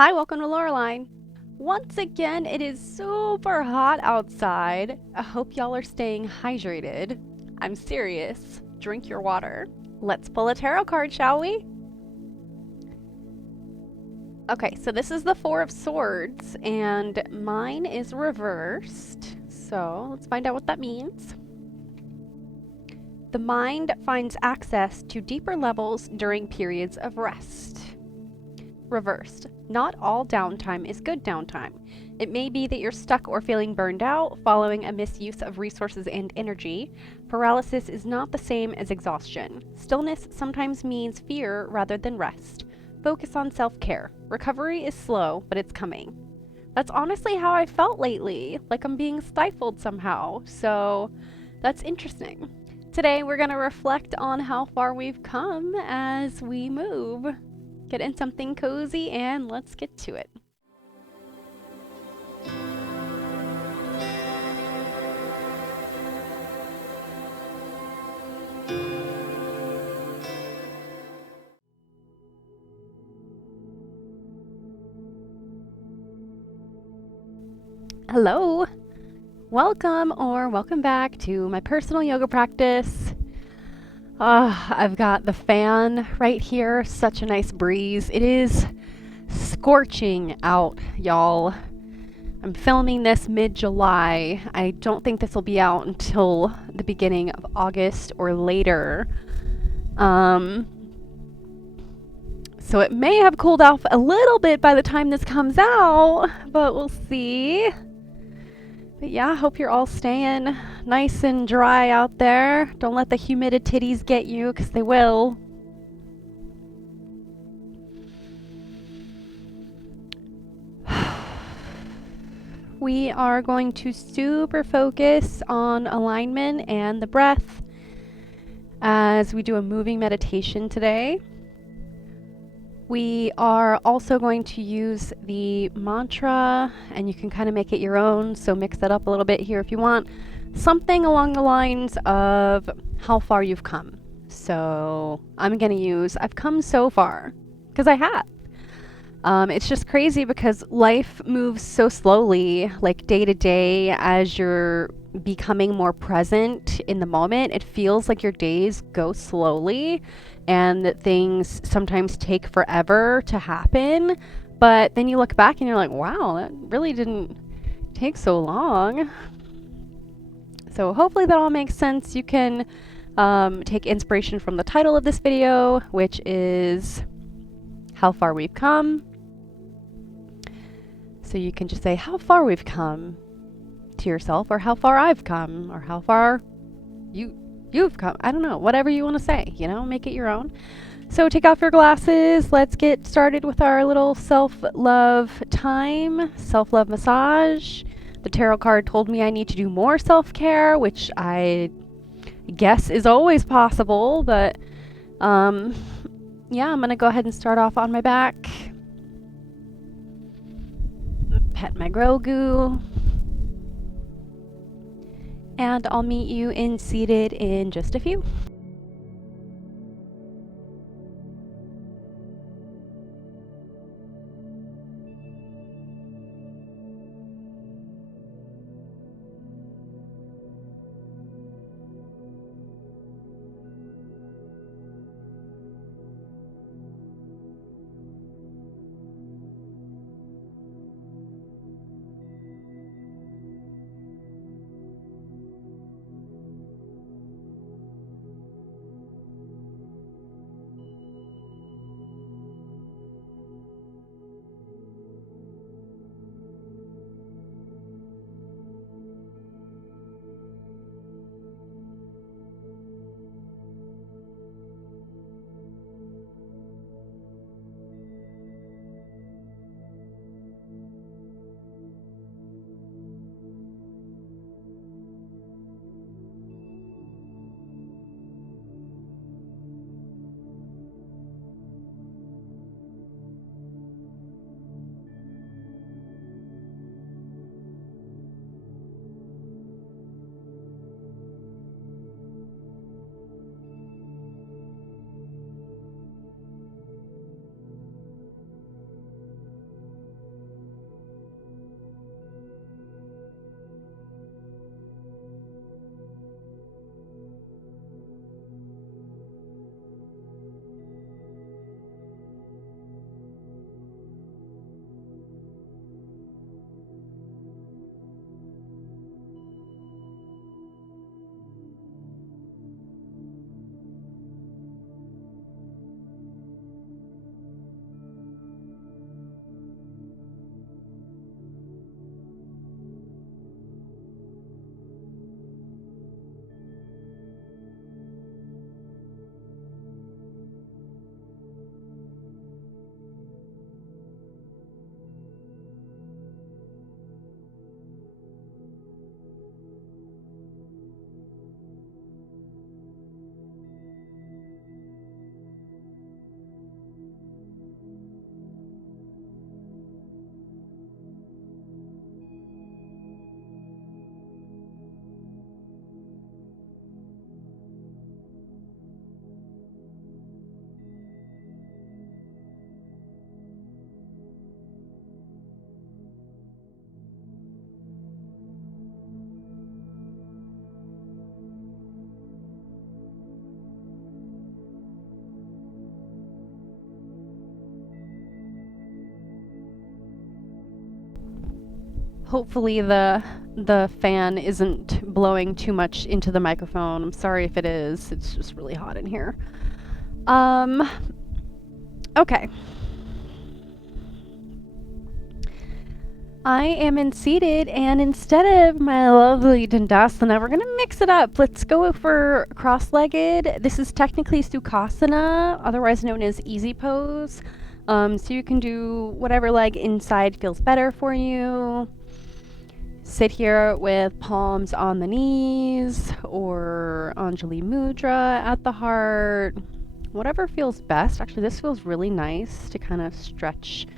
Hi, welcome to Lauralign. Once again, it is super hot outside. I hope y'all are staying hydrated. I'm serious. Drink your water. Let's pull a tarot card, shall we? Okay, so this is the Four of Swords, and mine is reversed. So let's find out what that means. The mind finds access to deeper levels during periods of rest. Reversed. Not all downtime is good downtime. It may be that you're stuck or feeling burned out following a misuse of resources and energy. Paralysis is not the same as exhaustion. Stillness sometimes means fear rather than rest. Focus on self-care. Recovery is slow, but it's coming. That's honestly how I felt lately, like I'm being stifled somehow, so that's interesting. Today we're going to reflect on how far we've come as we move. Get in something cozy and let's get to it. Hello! Welcome back to my personal yoga practice. I've got the fan right here, such a nice breeze. It is scorching out, y'all. I'm filming this mid-July. I don't think this will be out until the beginning of August or later. So it may have cooled off a little bit by the time this comes out, but we'll see. But yeah, I hope you're all staying nice and dry out there. Don't let the humidities get you, because they will. We are going to super focus on alignment and the breath as we do a moving meditation today. We are also going to use the mantra, and you can kind of make it your own, so mix that up a little bit here if you want. Something along the lines of how far you've come. So I'm going to use, I've come so far, because I have. It's just crazy because life moves so slowly, like day to day, as you're becoming more present in the moment. It feels like your days go slowly and that things sometimes take forever to happen. But then you look back and you're like, wow, that really didn't take so long. So hopefully that all makes sense. You can take inspiration from the title of this video, which is How Far We've Come. So you can just say how far we've come to yourself, or how far I've come, or how far you've come. I don't know, whatever you want to say, make it your own. So take off your glasses. Let's get started with our little self-love time, self-love massage. The tarot card told me I need to do more self-care, which I guess is always possible, but yeah, I'm going to go ahead and start off on my back. Pet my Grogu. And I'll meet you in seated in just a few. Hopefully the fan isn't blowing too much into the microphone. I'm sorry if it is. It's just really hot in here. Okay. I am in seated, and instead of my lovely Dandasana, we're going to mix it up. Let's go for cross-legged. This is technically Sukhasana, otherwise known as easy pose. So you can do whatever leg inside feels better for you. Sit here with palms on the knees or Anjali Mudra at the heart. Whatever feels best. Actually, this feels really nice to kind of stretch.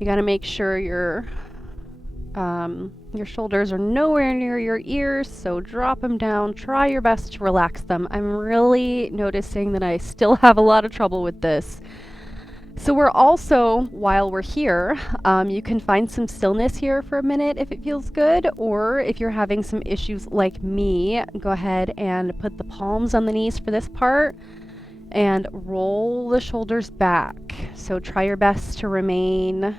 You got to make sure your shoulders are nowhere near your ears, so drop them down. Try your best to relax them. I'm really noticing that I still have a lot of trouble with this. So we're also, while we're here, you can find some stillness here for a minute if it feels good, or if you're having some issues like me, go ahead and put the palms on the knees for this part and roll the shoulders back. So try your best to remain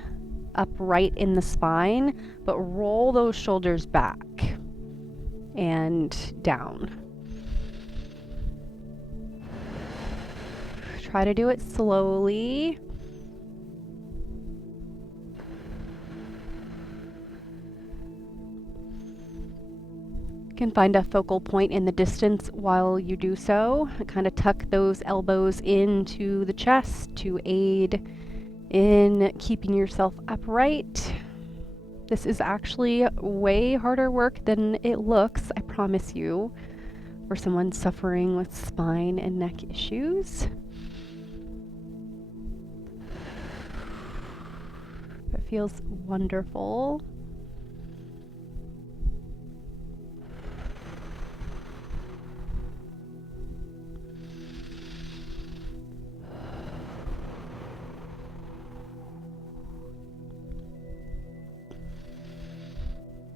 upright in the spine, but roll those shoulders back and down. Try to do it slowly. You can find a focal point in the distance while you do so. Kind of tuck those elbows into the chest to aid in keeping yourself upright. This is actually way harder work than it looks, I promise you, for someone suffering with spine and neck issues. It feels wonderful.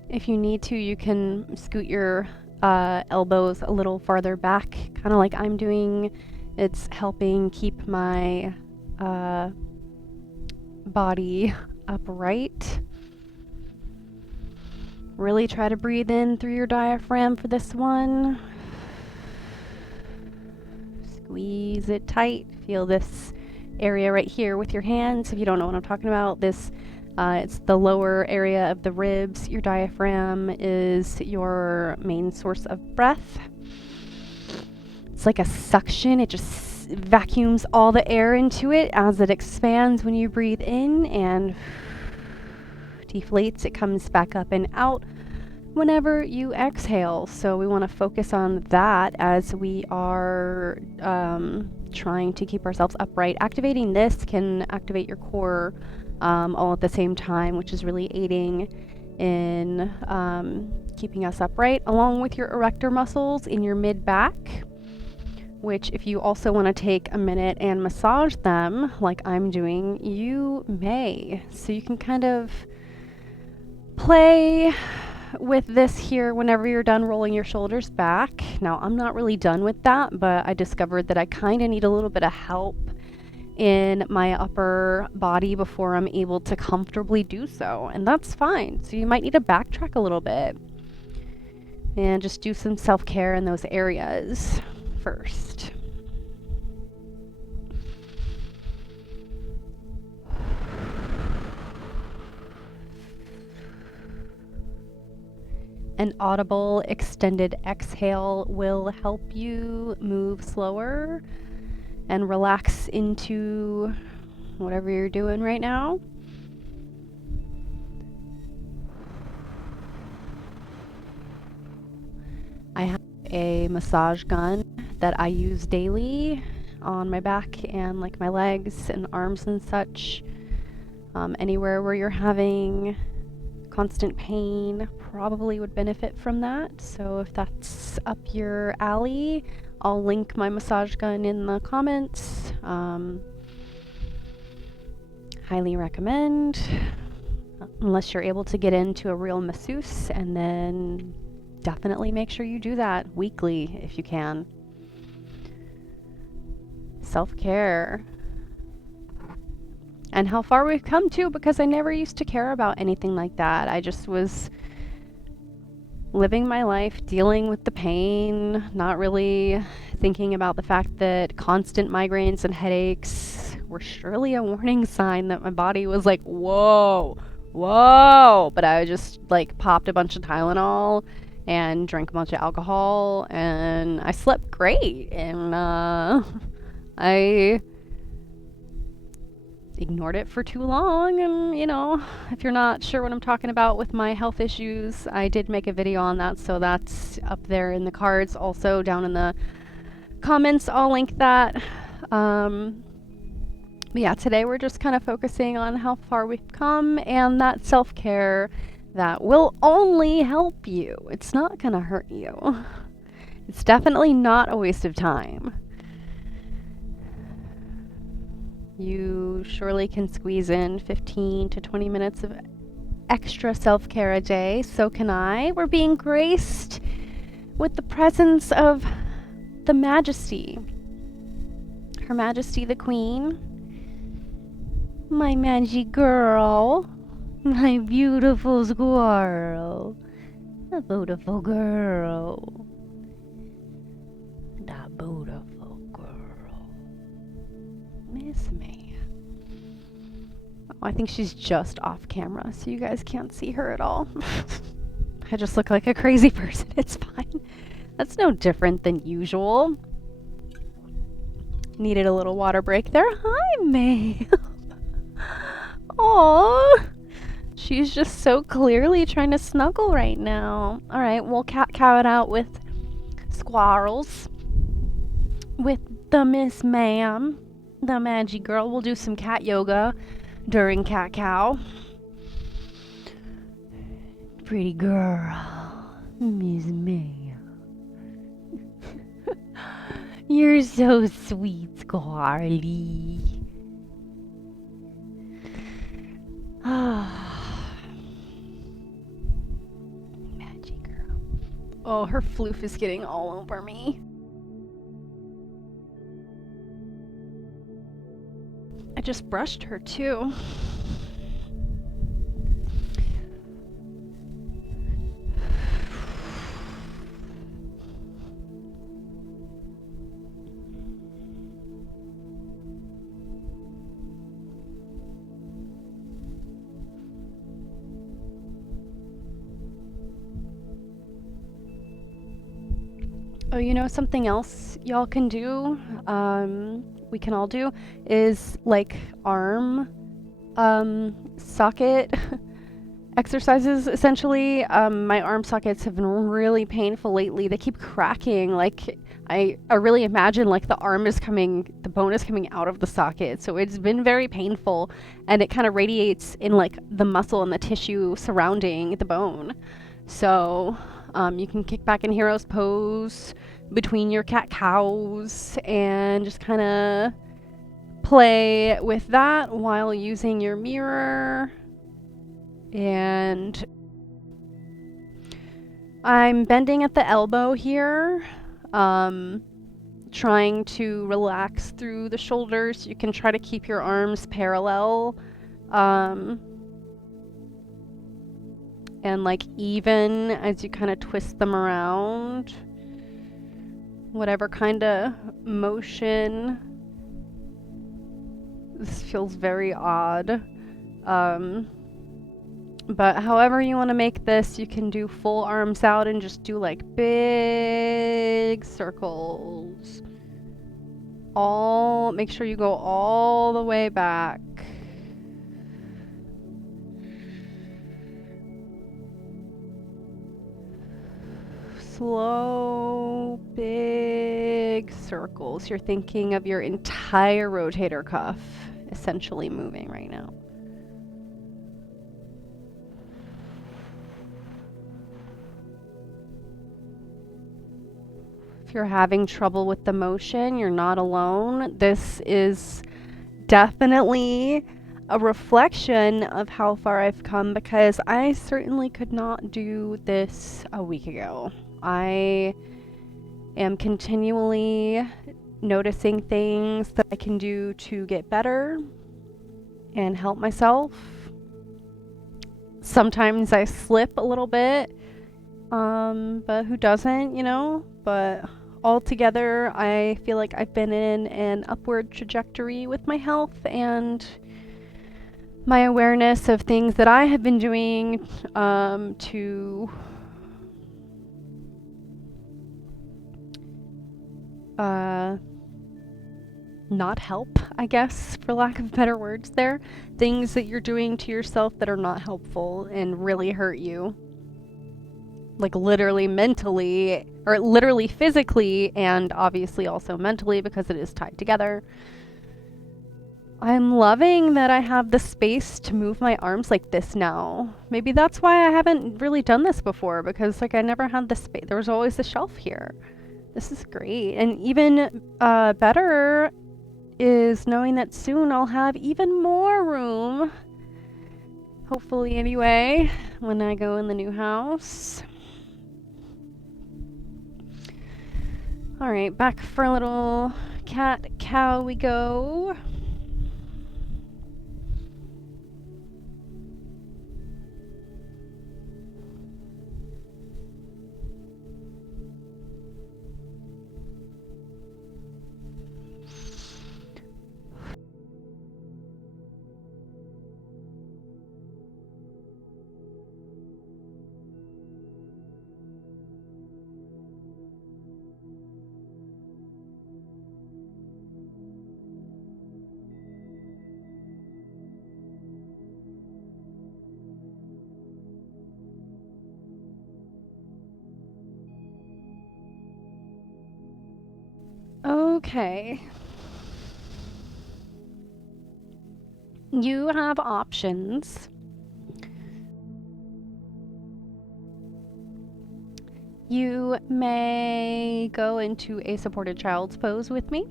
If you need to, you can scoot your elbows a little farther back, kind of like I'm doing. It's helping keep my body upright. Really try to breathe in through your diaphragm for this one. Squeeze it tight. Feel this area right here with your hands. If you don't know what I'm talking about, this it's the lower area of the ribs. Your diaphragm is your main source of breath. It's like a suction. It just vacuums all the air into it as it expands when you breathe in and deflates. It comes back up and out whenever you exhale. So we want to focus on that as we are trying to keep ourselves upright. Activating this can activate your core all at the same time, which is really aiding in keeping us upright, along with your erector muscles in your mid-back, which if you also want to take a minute and massage them like I'm doing, you may. So you can kind of play with this here whenever you're done rolling your shoulders back. Now, I'm not really done with that, but I discovered that I kind of need a little bit of help in my upper body before I'm able to comfortably do so, and that's fine. So you might need to backtrack a little bit and just do some self-care in those areas first. An audible extended exhale will help you move slower and relax into whatever you're doing right now. I have a massage gun that I use daily on my back and like my legs and arms and such. Anywhere where you're having constant pain probably would benefit from that. So if that's up your alley, I'll link my massage gun in the comments. Highly recommend, unless you're able to get into a real masseuse, and then definitely make sure you do that weekly if you can. Self-care. and how far we've come too, because I never used to care about anything like that. I just was living my life, dealing with the pain, not really thinking about the fact that constant migraines and headaches were surely a warning sign that my body was like, whoa, whoa. But I just like popped a bunch of Tylenol and drank a bunch of alcohol, and I slept great. And I ignored it for too long. And you know, if you're not sure what I'm talking about with my health issues, I did make a video on that, so that's up there in the cards. Also down in the comments, I'll link that. But yeah, today we're just kind of focusing on how far we've come and that self-care that will only help you. It's not gonna hurt you. It's definitely not a waste of time. You surely can squeeze in 15 to 20 minutes of extra self-care a day. So can I. We're being graced with the presence of the Majesty. Her Majesty the Queen. My magic girl. My beautiful squirrel. A beautiful girl. That beautiful girl. Miss me. Oh, I think she's just off camera, so you guys can't see her at all. I just look like a crazy person. It's fine. That's no different than usual. Needed a little water break there. Hi, May. Aww. She's just so clearly trying to snuggle right now. Alright, we'll cat-cow it out with squirrels. With the Miss Ma'am, the magic girl. We'll do some cat yoga during cat-cow. Pretty girl. Miss Ma'am. You're so sweet, Scarly. Magic girl. Oh, her floof is getting all over me. I just brushed her too. Oh, you know something else y'all can do, we can all do, is like arm socket exercises, essentially. My arm sockets have been really painful lately. They keep cracking. Like, I really imagine like the bone is coming out of the socket. So it's been very painful, and it kind of radiates in like the muscle and the tissue surrounding the bone. So you can kick back in hero's pose between your cat-cows and just kind of play with that while using your mirror. And I'm bending at the elbow here, trying to relax through the shoulders. You can try to keep your arms parallel, and like even as you kind of twist them around, whatever kind of motion. This feels very odd, but however you want to make this, you can do full arms out and just do like big circles. Make sure you go all the way back. Slow, big circles. You're thinking of your entire rotator cuff essentially moving right now. If you're having trouble with the motion, you're not alone. This is definitely a reflection of how far I've come, because I certainly could not do this a week ago. I am continually noticing things that I can do to get better, and help myself. Sometimes I slip a little bit, but who doesn't, you know? But altogether, I feel like I've been in an upward trajectory with my health and my awareness of things that I have been doing to not help, I guess, for lack of better words there. Things that you're doing to yourself that are not helpful and really hurt you. Like literally mentally, or literally physically, and obviously also mentally because it is tied together. I'm loving that I have the space to move my arms like this now. Maybe that's why I haven't really done this before, because like I never had the space. There was always a shelf here. This is great. And even better is knowing that soon I'll have even more room. Hopefully anyway, when I go in the new house. Alright, back for a little cat cow we go. Okay. You have options. You may go into a supported child's pose with me,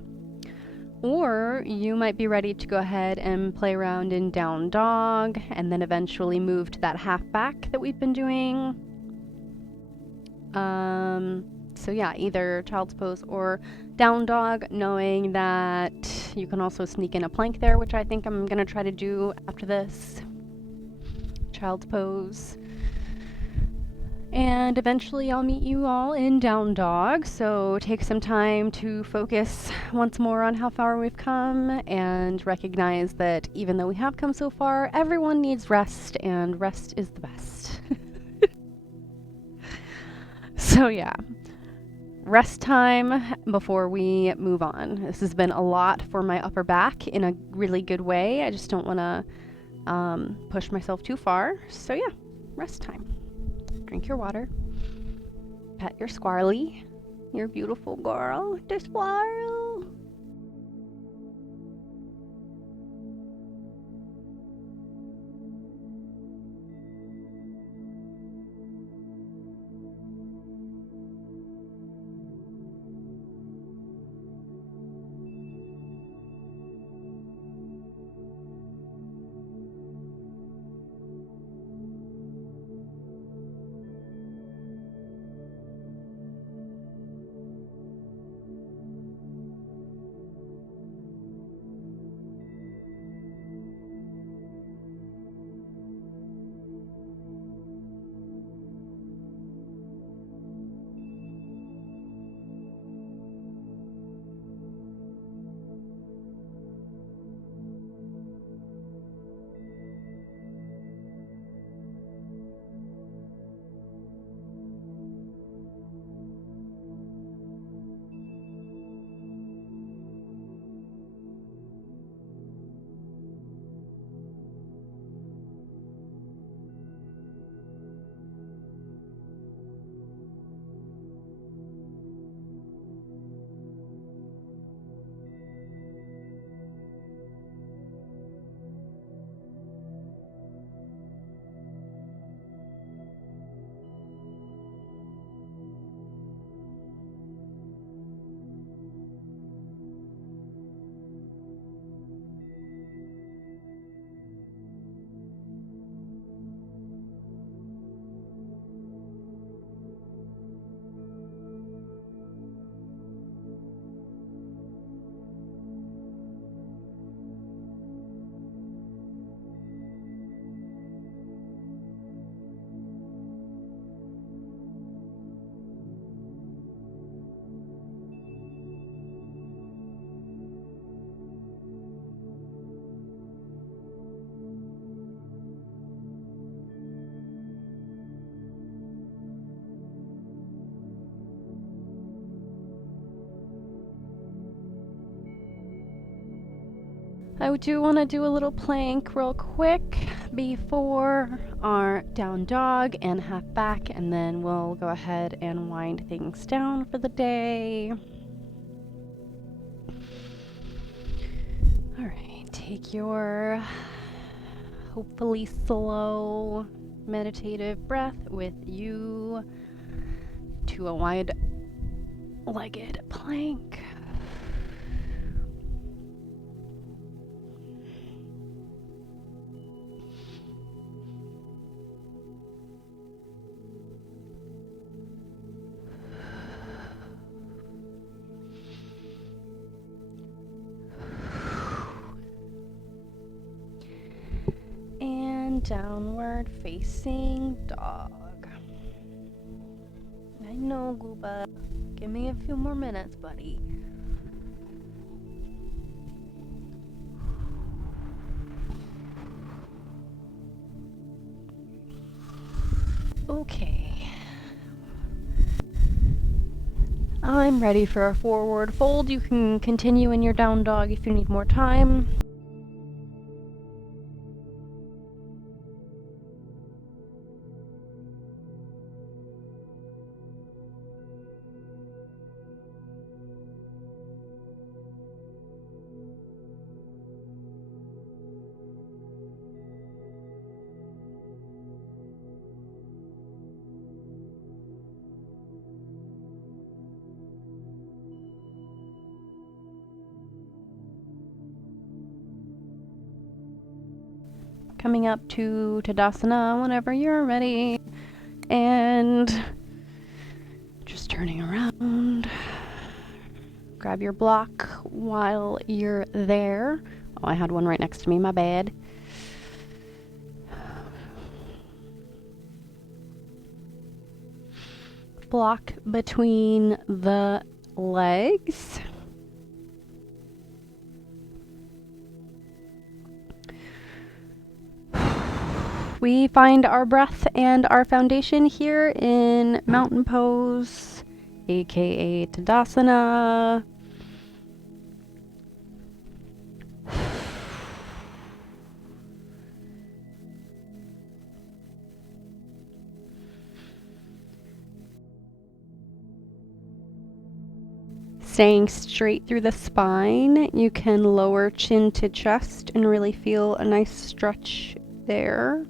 or you might be ready to go ahead and play around in down dog and then eventually move to that half back that we've been doing. So yeah, either child's pose or down dog, knowing that you can also sneak in a plank there, which I think I'm gonna try to do after this. Child's pose. And eventually I'll meet you all in down dog, so take some time to focus once more on how far we've come and recognize that even though we have come so far, everyone needs rest, and rest is the best. So yeah, rest time before we move on. This has been a lot for my upper back in a really good way. I just don't want to push myself too far. So yeah, rest time. Drink your water. Pet your squirrely. Your beautiful girl. The squirrel. I do want to do a little plank real quick before our down dog and half back, and then we'll go ahead and wind things down for the day. All right, take your hopefully slow meditative breath with you to a wide-legged plank. And downward facing dog. I know, Gooba. Give me a few more minutes, buddy. Okay. I'm ready for a forward fold. You can continue in your down dog if you need more time. Coming up to Tadasana whenever you're ready. And just turning around. Grab your block while you're there. Oh, I had one right next to me, my bad. Block between the legs. We find our breath and our foundation here in mountain pose, aka Tadasana. Staying straight through the spine, you can lower chin to chest and really feel a nice stretch there.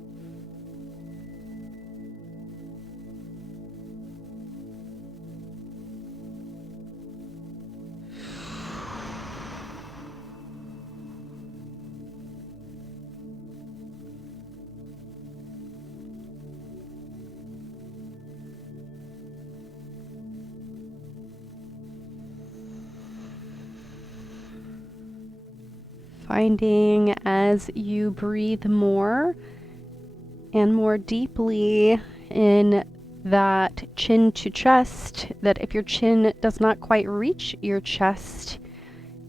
Finding as you breathe more and more deeply in that chin to chest, that if your chin does not quite reach your chest,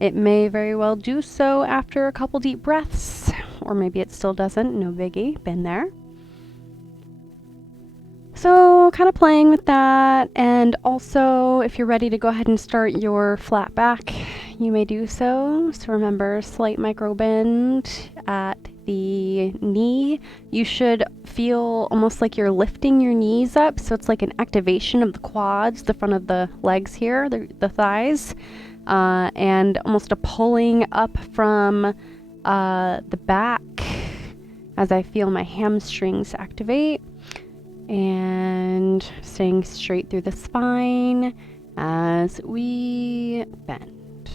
it may very well do so after a couple deep breaths, or maybe it still doesn't, no biggie, been there. So kind of playing with that, and also if you're ready to go ahead and start your flat back, you may do so. So remember, slight micro bend at the knee. You should feel almost like you're lifting your knees up, so it's like an activation of the quads, the front of the legs here, the thighs, and almost a pulling up from the back as I feel my hamstrings activate. And staying straight through the spine as we bend.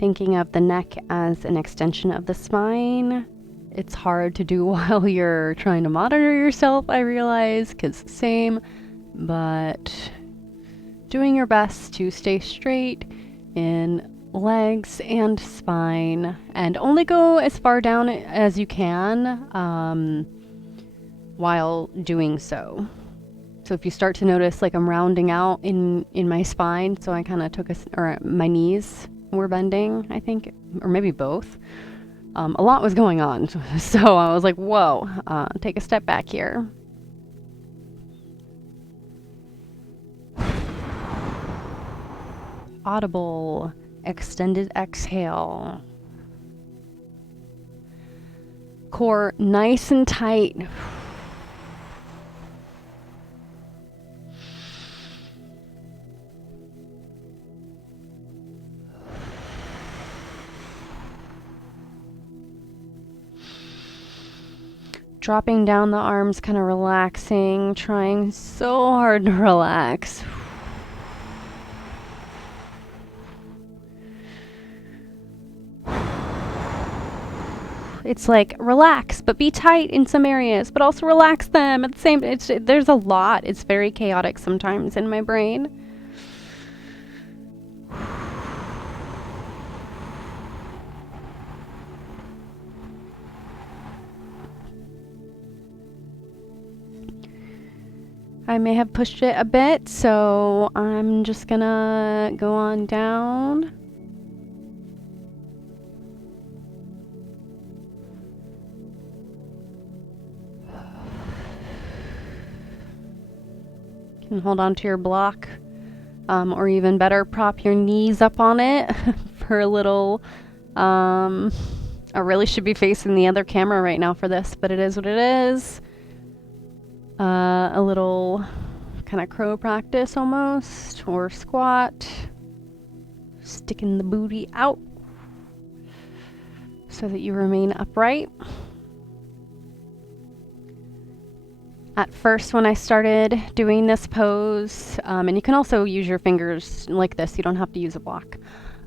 Thinking of the neck as an extension of the spine. It's hard to do while you're trying to monitor yourself, I realize, because same, but doing your best to stay straight in legs and spine, and only go as far down as you can while doing so. So if you start to notice like I'm rounding out in my spine, so I kind of took or my knees were bending, I think, or maybe both. A lot was going on, so I was like, whoa, take a step back here. Audible Extended exhale. Core nice and tight. Dropping down the arms, kind of relaxing, trying so hard to relax. It's like relax, but be tight in some areas, but also relax them at the same. There's a lot. It's very chaotic sometimes in my brain. I may have pushed it a bit, so I'm just gonna go on down. You can hold on to your block, or even better, prop your knees up on it for a little. I really should be facing the other camera right now for this, but it is what it is. A little kind of crow practice almost, or squat. Sticking the booty out so that you remain upright. At first, when I started doing this pose, and you can also use your fingers like this, you don't have to use a block.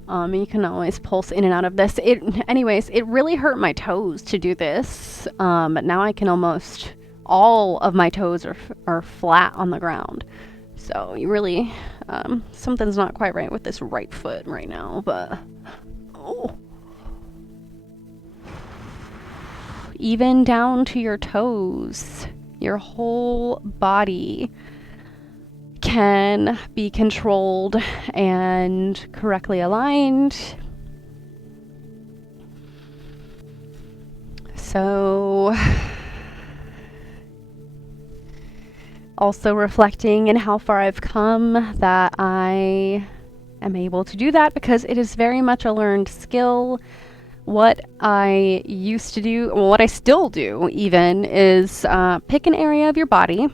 And you can always pulse in and out of this. Anyways, it really hurt my toes to do this, but now I can almost, all of my toes are flat on the ground. So you really, something's not quite right with this right foot right now, but, oh. Even down to your toes, your whole body can be controlled and correctly aligned. So, also reflecting in how far I've come, that I am able to do that because it is very much a learned skill. What I used to do, well, what I still do even, is pick an area of your body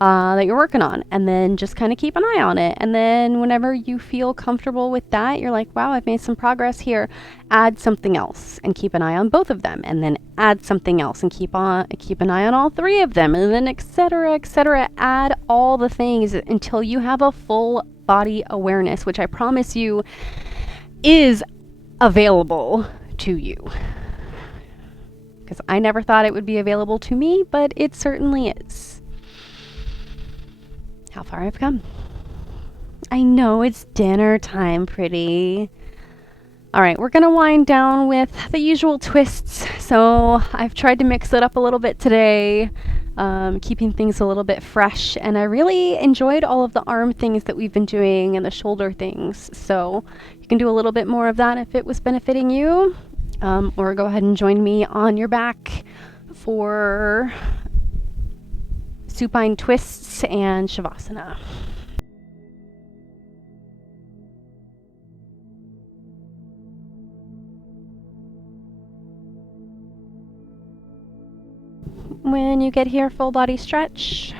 that you're working on, and then just kind of keep an eye on it. And then whenever you feel comfortable with that, you're like, wow, I've made some progress here. Add something else and keep an eye on both of them, and then add something else and keep an eye on all three of them, and then etc., etc. Add all the things until you have a full body awareness, which I promise you is available to you. Because I never thought it would be available to me, but it certainly is. How far I've come. I know it's dinner time, pretty. Alright, we're gonna wind down with the usual twists. So I've tried to mix it up a little bit today, keeping things a little bit fresh, and I really enjoyed all of the arm things that we've been doing and the shoulder things. So you can do a little bit more of that if it was benefiting you, or go ahead and join me on your back for supine twists and shavasana. When you get here, full body stretch.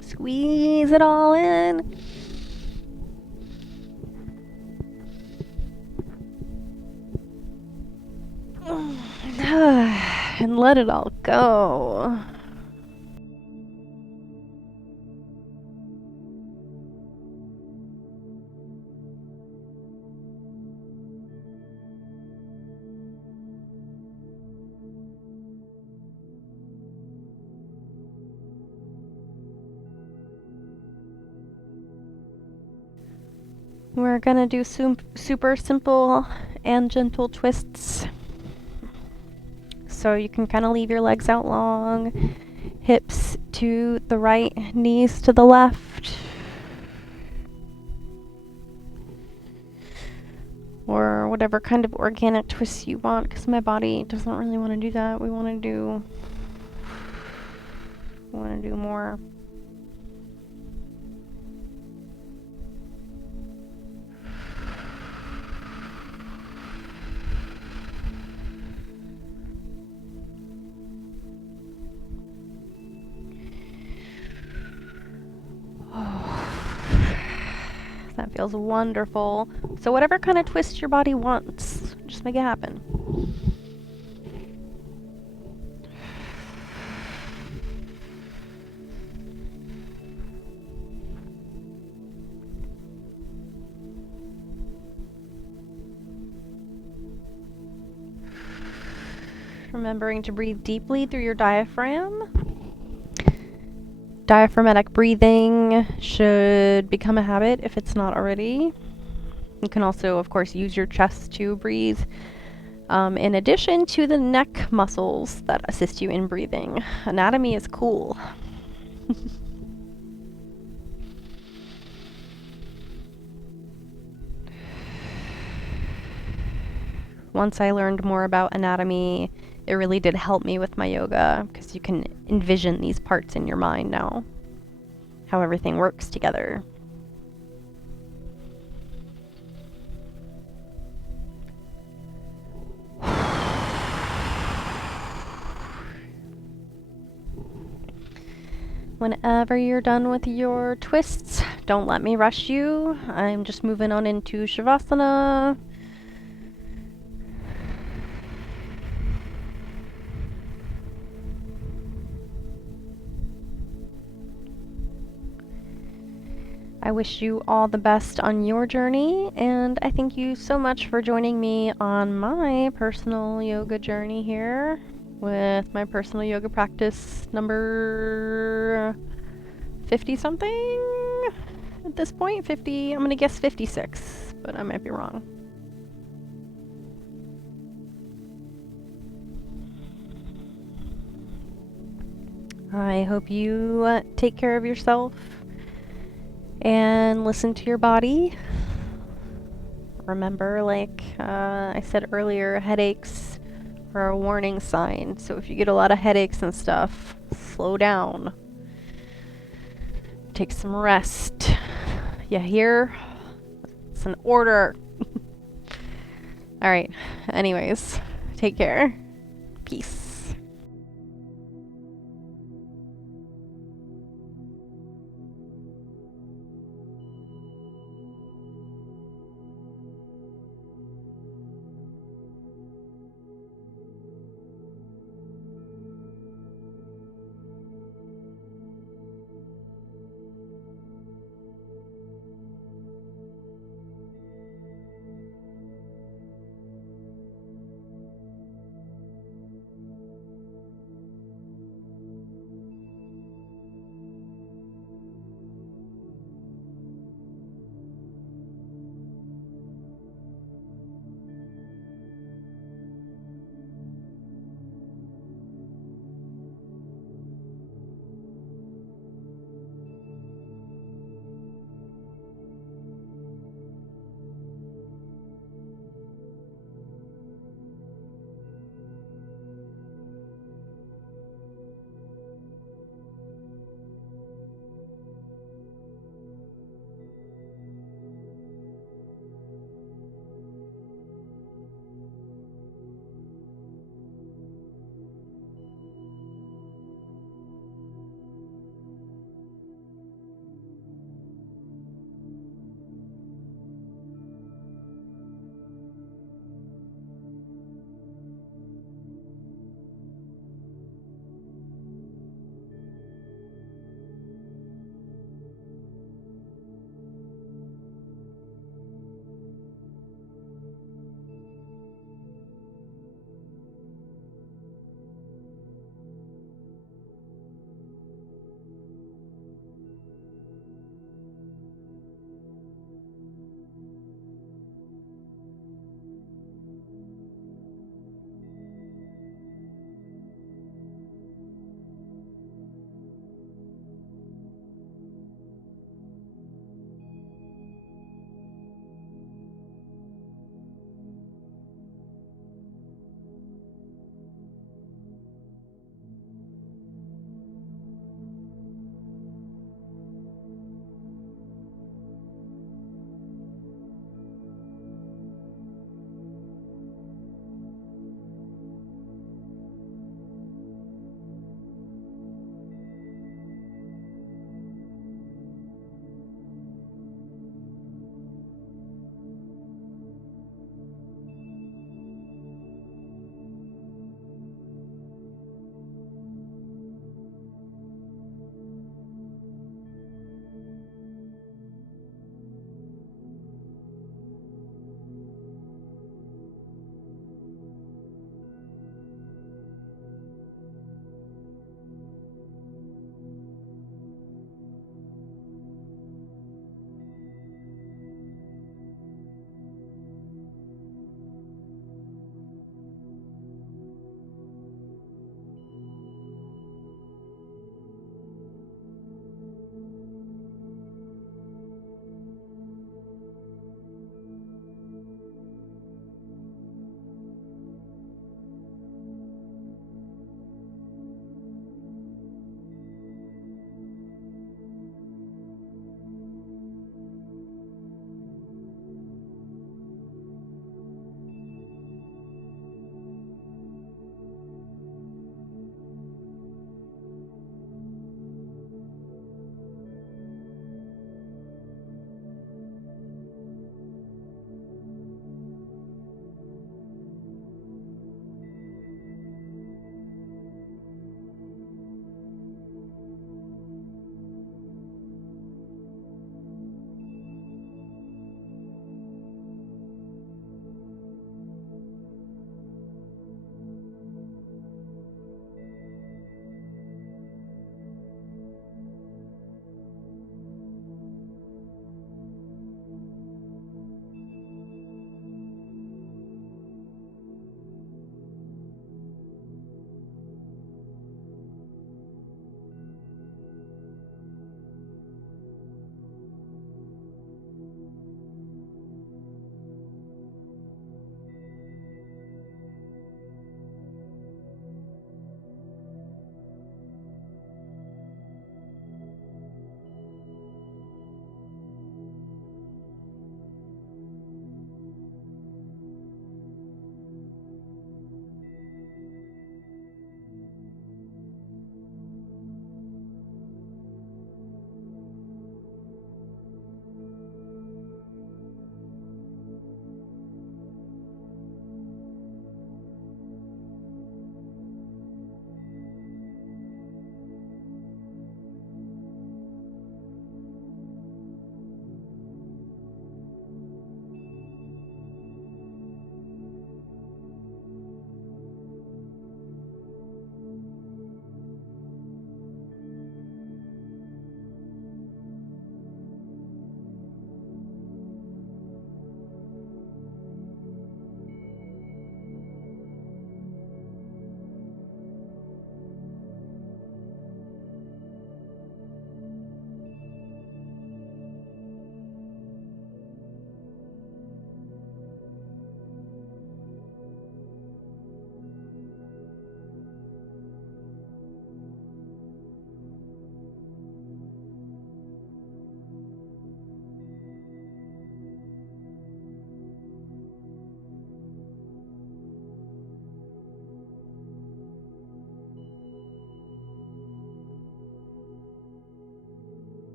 Squeeze it all in. And let it all go. We're gonna do super simple and gentle twists. So you can kind of leave your legs out long, hips to the right, knees to the left. Or whatever kind of organic twist you want, because my body doesn't really want to do that. We want to do more. feels wonderful. So whatever kind of twist your body wants, just make it happen. Remembering to breathe deeply through your diaphragm. Diaphragmatic breathing should become a habit if it's not already. You can also, of course, use your chest to breathe, in addition to the neck muscles that assist you in breathing. Anatomy is cool. Once I learned more about anatomy, it really did help me with my yoga, because you can envision these parts in your mind now, how everything works together. Whenever you're done with your twists, don't let me rush you. I'm just moving on into Shavasana. I wish you all the best on your journey, and I thank you so much for joining me on my personal yoga journey here with my personal yoga practice number 50 something at this point. 50, I'm gonna guess 56, but I might be wrong. I hope you take care of yourself and listen to your body. Remember, like I said earlier, headaches are a warning sign. So if you get a lot of headaches and stuff, slow down. Take some rest. You hear? It's an order. Alright, anyways, take care. Peace.